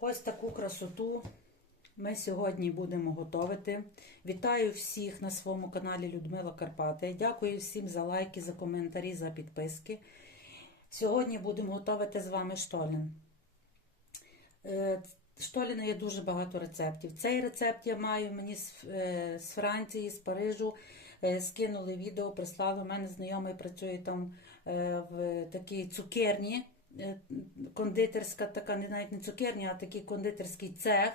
Ось таку красоту ми сьогодні будемо готувати. Вітаю всіх на своєму каналі Людмила Карпати. Дякую всім за лайки, за коментарі, за підписки. Сьогодні будемо готувати з вами штолін. Е, Штоліна є дуже багато рецептів. Цей рецепт я маю мені з, е, Франції, з Парижу. Е, Скинули відео, прислали. У мене знайомий працює там в такій цукерні, кондитерська, така не навіть не цукерня, а такий кондитерський цех.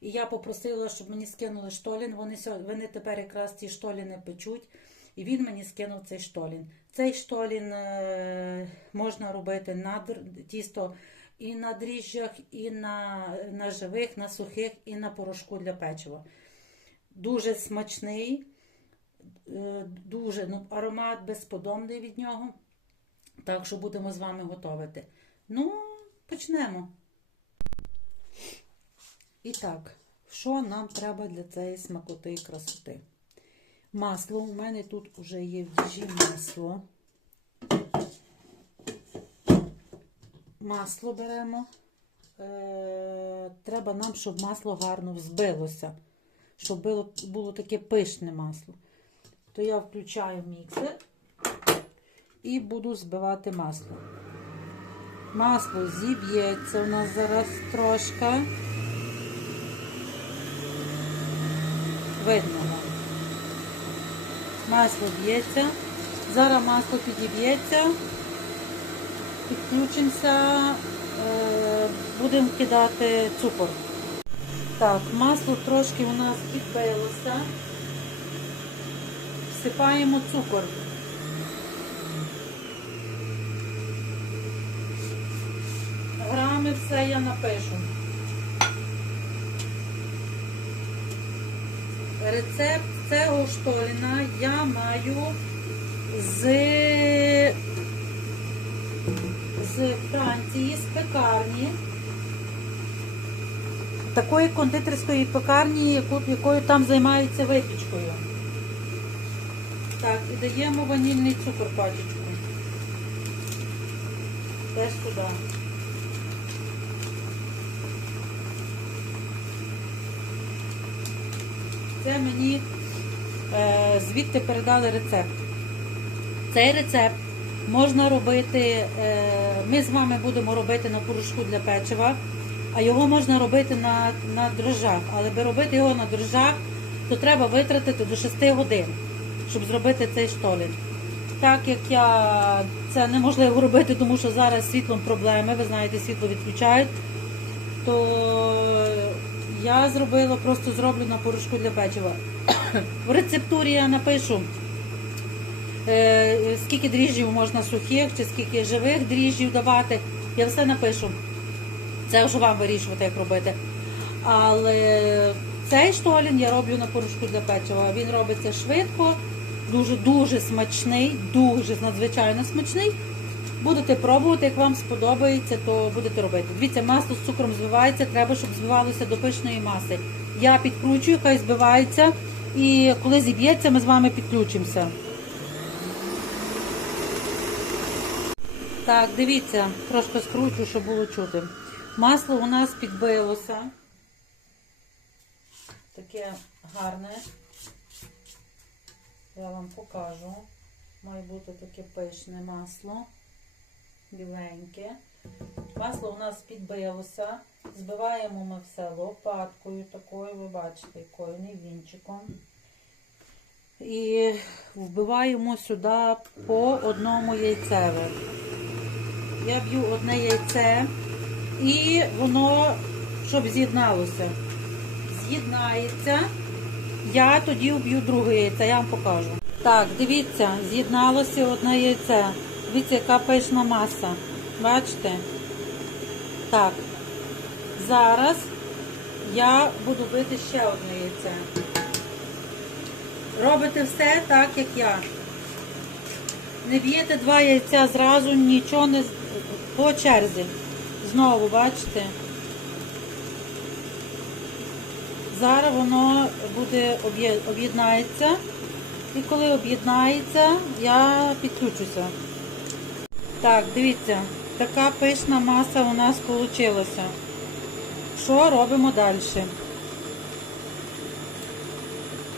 І я попросила, щоб мені скинули штолін. Вони, вони тепер якраз ці штоліни печуть. І він мені скинув цей штолін. Цей штолін е, можна робити на тісто і на дріжджах, і на, на живих, на сухих, і на порошку для печива. Дуже смачний, е, дуже ну, аромат безподобний від нього. Так що будемо з вами готувати. Ну, почнемо. І так, що нам треба для цієї смакоти і красоти? Масло. У мене тут вже є в діжі масло. Масло беремо. Е, треба нам, щоб масло гарно взбилося, щоб було, було таке пишне масло. То я включаю міксер і буду збивати масло. Масло зіб'ється у нас зараз трошки. Видно. Масло б'ється. Зараз масло підіб'ється. Підключимося, е, будемо кидати цукор. Так, масло трошки у нас підбилося. Всипаємо цукор. Все я напишу. Рецепт цього штоліна я маю з, з Франції, з пекарні. Такої кондитерської пекарні, якою там займаються випічкою. Так, і даємо ванільний цукор пачечку. Теж туди. Це мені е, звідти передали рецепт. Цей рецепт можна робити, е, ми з вами будемо робити на порошку для печива, а його можна робити на, на дрожжах. Але би робити його на дрожжах, то треба витратити до 6 годин, щоб зробити цей штолін. Так як я це неможливо робити, тому що зараз світлом проблеми, ви знаєте, світло відключають, то я зробила, просто зроблю на порошку для печива. В рецептурі я напишу, е, скільки дріжджів можна сухих, чи скільки живих дріжджів давати. Я все напишу. Це вже вам вирішувати, як робити. Але цей штолін я роблю на порошку для печива. Він робиться швидко, дуже-дуже смачний, дуже надзвичайно смачний. Будете пробувати, як вам сподобається, то будете робити. Дивіться, масло з цукром збивається, треба, щоб збивалося до пишної маси. Я підкручую, хай збивається, і коли зіб'ється, ми з вами підключимося. Так, дивіться, трошки скручу, щоб було чути. Масло у нас підбилося. Таке гарне. Я вам покажу. Має бути таке пишне масло. Біленьке. Масло у нас підбилося. Збиваємо ми все лопаткою такою, ви бачите, якою, не вінчиком. І вбиваємо сюди по одному яйцеві. Я б'ю одне яйце і воно, щоб з'єдналося. З'єднається. Я тоді вб'ю друге яйце, я вам покажу. Так, дивіться, з'єдналося одне яйце. Дивіться, яка пишна маса. Бачите? Так. Зараз я буду бити ще одне яйце. Робите все так, як я. Не б'єте два яйця зразу, нічого не по черзі. Знову, бачите? Зараз воно буде об'єднається. І коли об'єднається, я підключуся. Так, дивіться, така пишна маса у нас вийшла. Що робимо далі?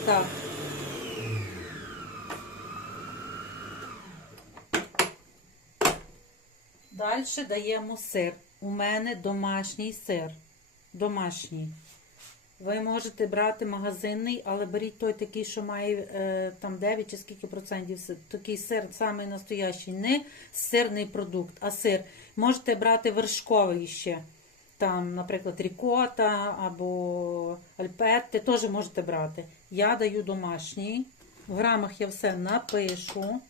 Так. Далі даємо сир. У мене домашній сир. Домашній. Ви можете брати магазинний, але беріть той такий, що має е, там 9 чи скільки процентів. Такий сир самий настоящий. Не сирний продукт, а сир. Можете брати вершковий ще. Там, наприклад, рікота або альпетти, теж можете брати. Я даю домашній. В грамах я все напишу.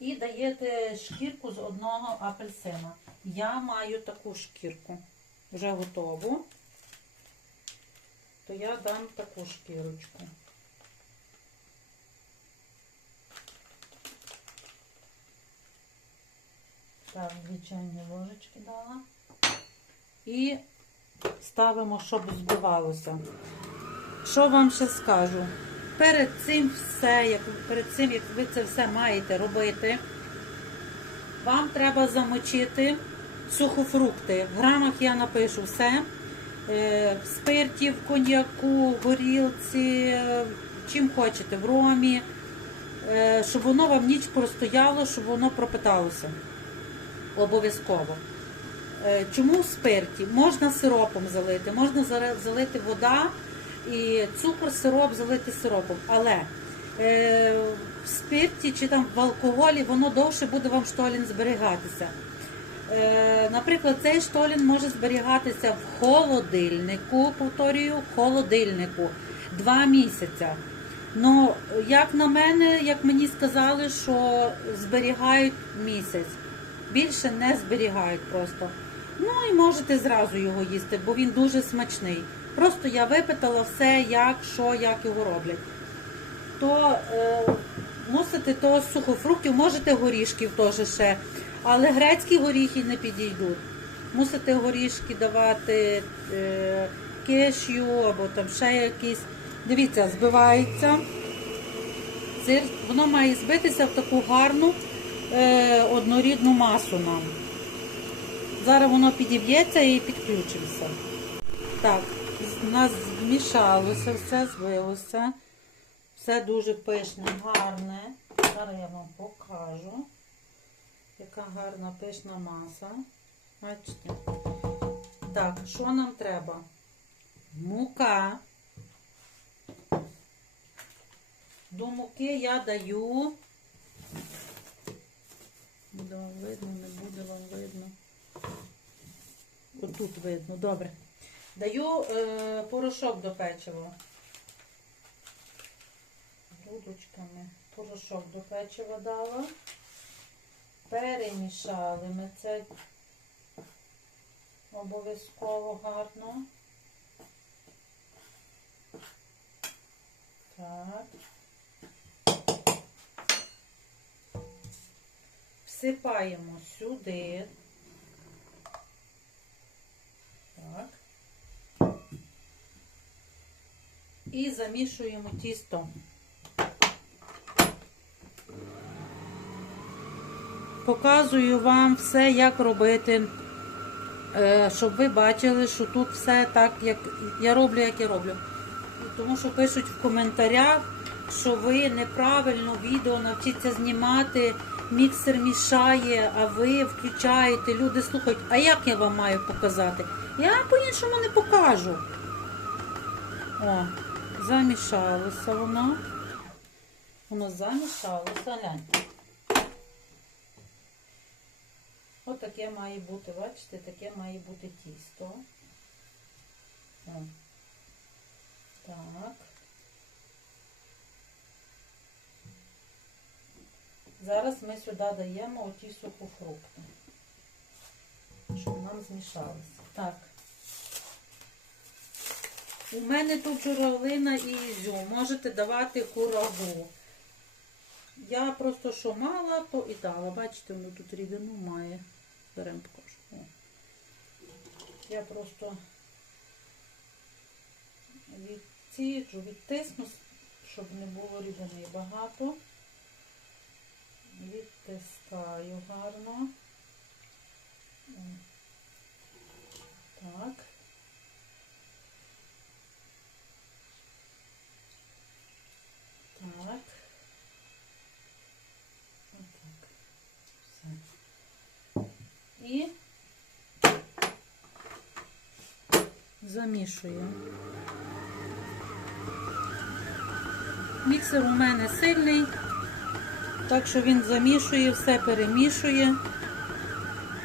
І даєте шкірку з одного апельсина. Я маю таку шкірку. Вже готову. То я дам таку шкірочку. Так, дві чайні ложечки дала. І ставимо, щоб збивалося. Що вам ще скажу? Перед цим все, як перед цим, як ви це все маєте робити, вам треба замочити сухофрукти. В грамах я напишу все. Е, В спирті, в коньяку, в горілці, е, чим хочете, в ромі, Е, щоб воно вам ніч простояло, щоб воно пропиталося. Обов'язково. Е, Чому в спирті? Можна сиропом залити, можна залити вода і цукор, сироп залити сиропом. Але е, в спирті чи там в алкоголі воно довше буде вам штолін зберігатися. Е, наприклад, цей штолін може зберігатися в холодильнику, повторюю, в холодильнику два місяці. Ну, як на мене, як мені сказали, що зберігають місяць. Більше не зберігають просто. Ну і можете зразу його їсти, бо він дуже смачний. Просто я випитала все, як, що, як його роблять. То е, мусите то сухофруктів, можете горішків теж ще, але грецькі горіхи не підійдуть. Мусите горішки давати е, кешю або там ще якісь. Дивіться, збивається. Сир, воно має збитися в таку гарну е, однорідну масу нам. Зараз воно підіб'ється і підключимося. Так, у нас змішалося, все збилося. Все дуже пишне, гарне. Зараз я вам покажу, яка гарна пишна маса. Бачите? Так, що нам треба? Мука. До муки я даю. Буде вам видно, не буде вам видно. Отут видно, добре. Даю е, порошок до печива. Дудочками порошок до печива дала. Перемішали ми це обов'язково гарно. Так. Всипаємо сюди. Так. І замішуємо тісто. Показую вам все, як робити, е, щоб ви бачили, що тут все так, як я роблю, як я роблю. Тому що пишуть в коментарях, що ви неправильно відео навчіться знімати, міксер мішає, а ви включаєте, люди слухають, а як я вам маю показати? Я по-іншому не покажу. О, замішалося воно. Воно замішалося, гляньте. Отаке має бути, бачите, таке має бути тісто. О. Так. Зараз ми сюди даємо оті сухофрукти, щоб нам змішалося. Так. У мене тут журавлина і ізюм. Можете давати курагу. Я просто що мала, то і дала. Бачите, воно тут рідину має беремо покажу. Я просто відціджу, відтисну, щоб не було рідини багато. Відтискаю гарно. Так. і замішую. Міксер у мене сильний, так що він замішує, все перемішує.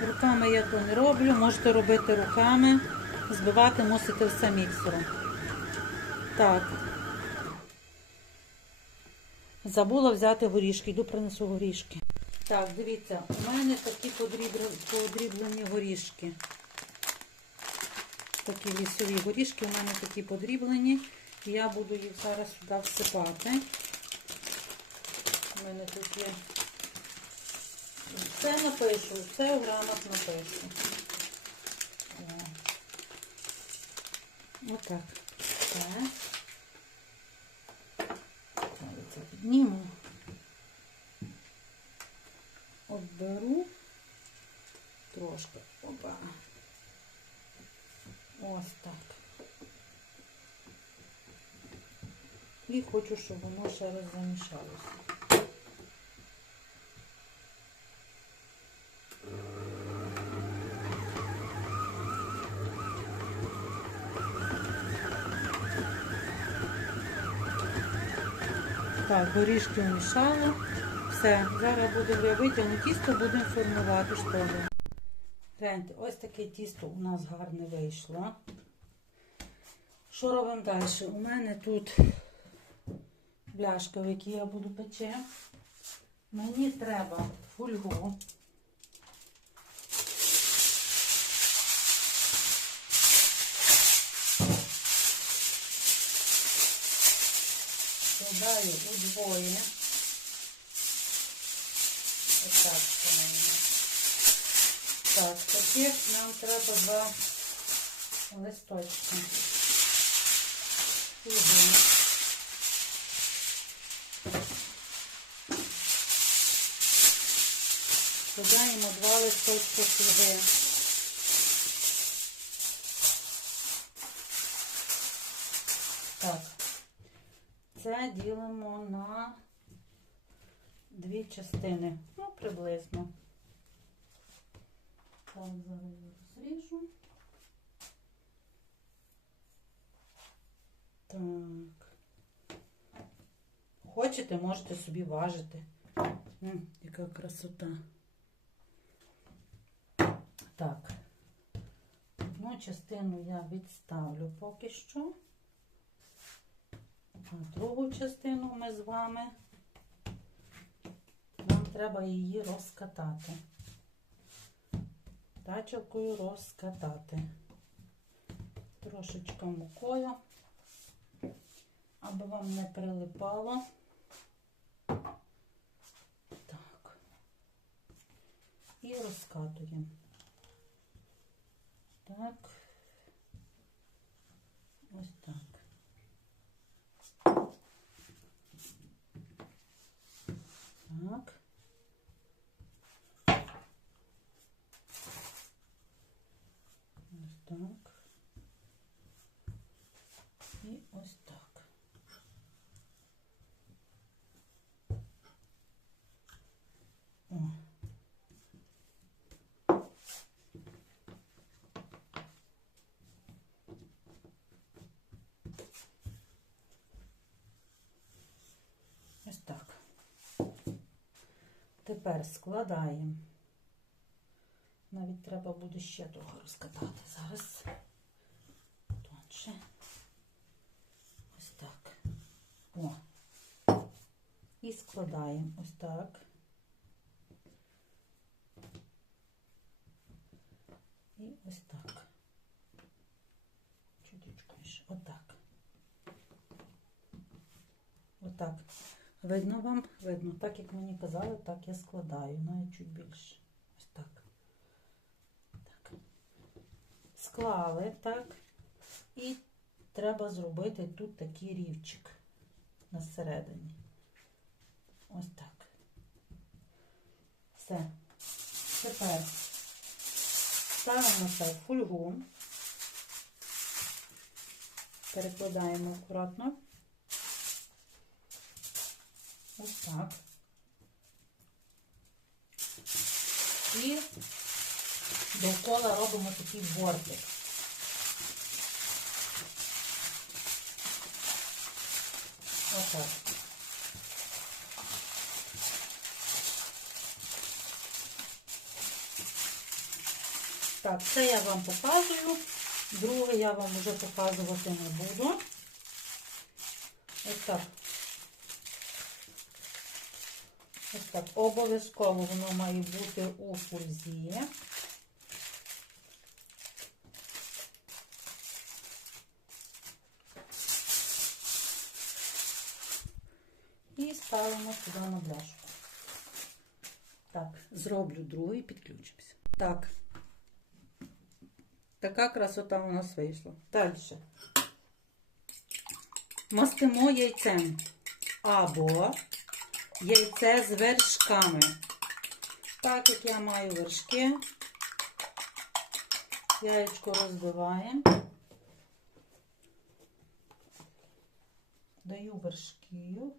Руками я то не роблю, можете робити руками, збивати мусите все міксером. Так, забула взяти горішки, йду принесу горішки. Так, дивіться, у мене такі подріблені горішки. Такі лісові горішки, у мене такі подріблені. Я буду їх зараз сюди всипати. У мене тут є. Все напишу, все в грамах напишу. Отак. Зараз це підніму. Оберу трошки. Опа. Ось так. І хочу, щоб воно ще раз замішалося. Так, горішки вмішала. Все, зараз будемо я витягну тісто, будемо формувати штоги. Гляньте, ось таке тісто у нас гарне вийшло. Що робимо далі? У мене тут бляшка, в якій я буду пече. Мені треба фольгу. Складаю удвоє. Отак правильно. Так, таких нам треба два листочки. Фольги. Складаємо два листочки фольги. Так. Це ділимо на дві частини. Ну, приблизно. Так, зараз розріжу. Так. Хочете, можете собі важити. М, яка красота. Так. Одну частину я відставлю поки що. А другу частину ми з вами. Треба її розкатати. Тачелкою розкатати. Трошечки мукою, аби вам не прилипало. Так. І розкатуємо. Так. Ось так. Так. Ось так. І ось так. О. Ось так. Тепер складаємо. Навіть треба буде ще трохи розкатати зараз. Тонше. Ось так. О. І складаємо ось так. І ось так. Чуточку ще. Отак. Отак. Видно вам? Видно. Так, як мені казали, так я складаю, навіть чуть більше. Ось так. Так. Склали, так. І треба зробити тут такий рівчик на середині. Ось так. Все. Тепер ставимо це в фольгу. Перекладаємо акуратно. Ось так. І довкола робимо такий бортик. Отак. Так, це я вам показую, друге я вам вже показувати не буду. Ось так. Ось так. Обов'язково воно має бути у фульзі. І ставимо сюди на бляшку. Так, зроблю другий, підключимося. Так. Така красота у нас вийшла. Далі. Мастимо яйцем. Або яйце з вершками. Так як я маю вершки, яєчко розбиваємо. Даю вершків.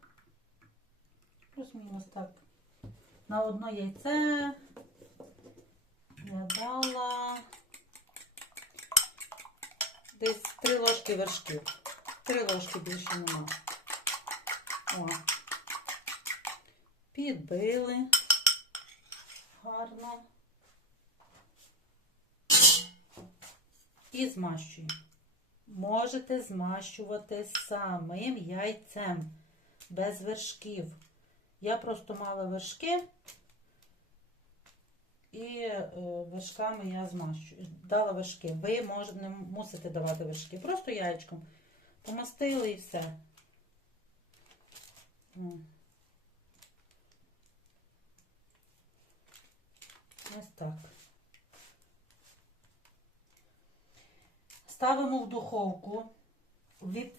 Плюс-мінус так. На одно яйце я дала десь три ложки вершків. Три ложки більше нема. О. Підбили. Гарно. І змащуємо. Можете змащувати самим яйцем, без вершків. Я просто мала вершки, і е, вершками я змащую. Дала вершки. Ви може, не мусите давати вершки. Просто яєчком. Помастили і все. Ось так. Ставимо в духовку.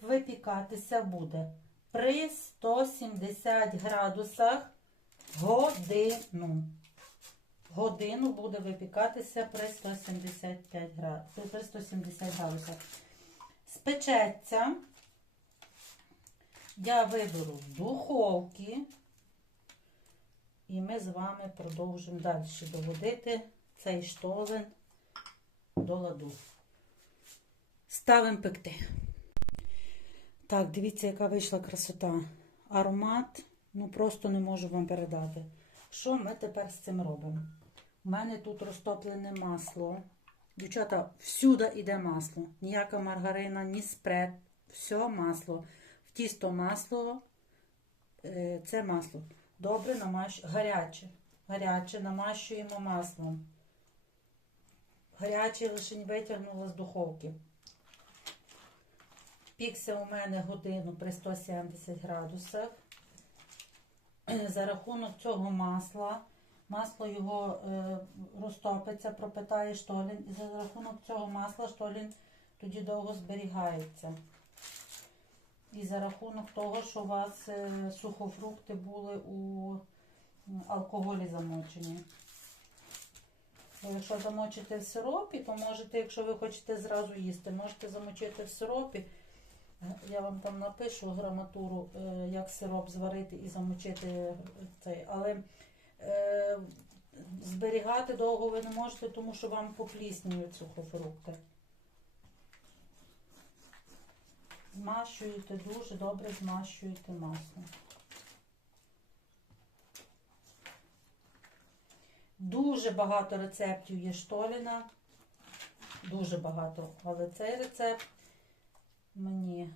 Випікатися буде при 170 градусах годину. Годину буде випікатися при 175 градусах. При 170 градусах. Спечеться. Я виберу з духовки. І ми з вами продовжимо далі доводити цей штолен до ладу. Ставимо пекти. Так, дивіться, яка вийшла красота. Аромат, ну просто не можу вам передати. Що ми тепер з цим робимо? У мене тут розтоплене масло. Дівчата, всюди йде масло. Ніяка маргарина, ні спред. Все масло. В тісто масло. е, Це масло. Добре намащ... гаряче. Гаряче намащуємо маслом. Гаряче лише витягнула з духовки. Пікся у мене годину при 170 градусах. За рахунок цього масла, масло його е, розтопиться, пропитає штолін, і за рахунок цього масла штолін тоді довго зберігається. І за рахунок того, що у вас е, сухофрукти були у алкоголі замочені. Якщо замочите в сиропі, то можете, якщо ви хочете зразу їсти, можете замочити в сиропі. Я вам там напишу граматуру, е, як сироп зварити і замочити цей. Але е, зберігати довго ви не можете, тому що вам попліснюють сухофрукти. Змащуєте дуже добре, змащуєте масло. Дуже багато рецептів є штоліна. Дуже багато. Але цей рецепт мені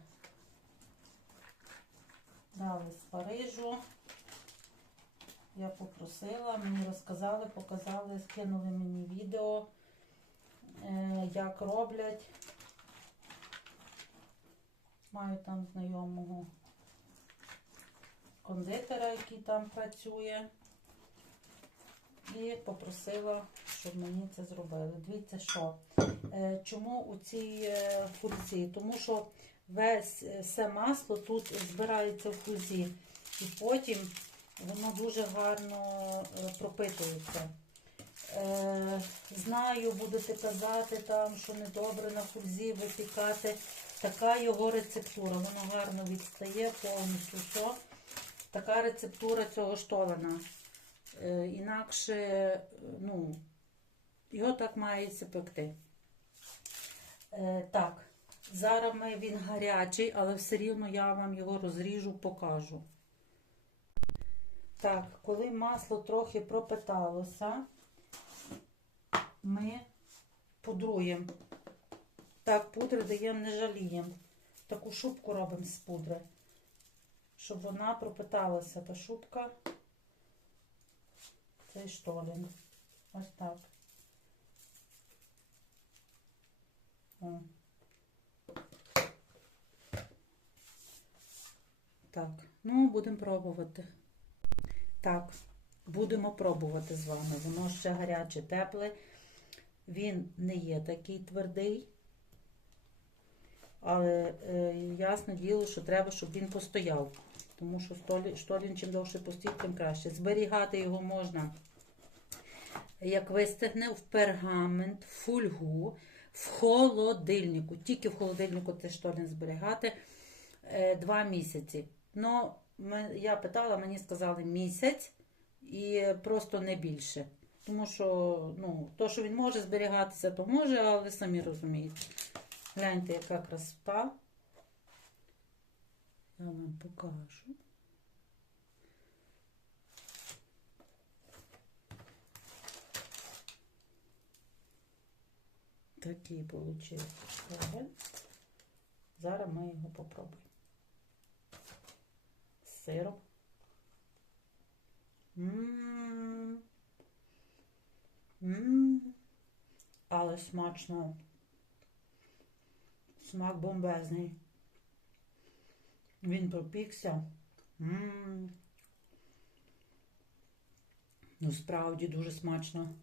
дали з Парижу. Я попросила, мені розказали, показали, скинули мені відео, е, як роблять. Маю там знайомого кондитера, який там працює. І попросила, щоб мені це зробили. Дивіться, що. Е, Чому у цій е, фурці? Тому що весь е, все масло тут збирається в фузі. І потім воно дуже гарно пропитується. Знаю, будете казати там, що недобре на фульзі випікати. Така його рецептура. Воно гарно відстає повністю все. Така рецептура цього штолена. Е, Інакше, ну, його так мається пекти. Е, Так, Зараз він гарячий, але все рівно я вам його розріжу, покажу. Так, коли масло трохи пропиталося, ми пудруємо. Так, пудри даємо, не жаліємо. Таку шубку робимо з пудри, щоб вона пропиталася, та шубка. Цей штолін. Ось так. О. Так, ну будемо пробувати. Так, будемо пробувати з вами. Воно ще гаряче, тепле. Він не є такий твердий. Але е, ясне діло, що треба, щоб він постояв. Тому що штолін чим довше постоїть, тим краще. Зберігати його можна, як вистигне, в пергамент, в фольгу, в холодильнику. Тільки в холодильнику цей штолін зберігати е, два місяці. Ну, я питала, мені сказали місяць і просто не більше. Тому що, ну, то, що він може зберігатися, то може, але ви самі розумієте. Гляньте, яка красота. Я вам покажу. Такий получився штабель. Зараз ми його попробуємо. З сиром. Але смачно. Смак бомбезний. Він пропікся. Ммм. Ну, справді дуже смачно.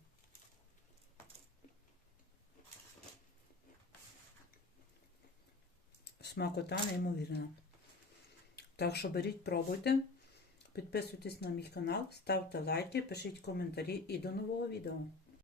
Смакота неймовірна. Так що беріть, пробуйте. Підписуйтесь на мій канал, ставте лайки, пишіть коментарі і до нового відео.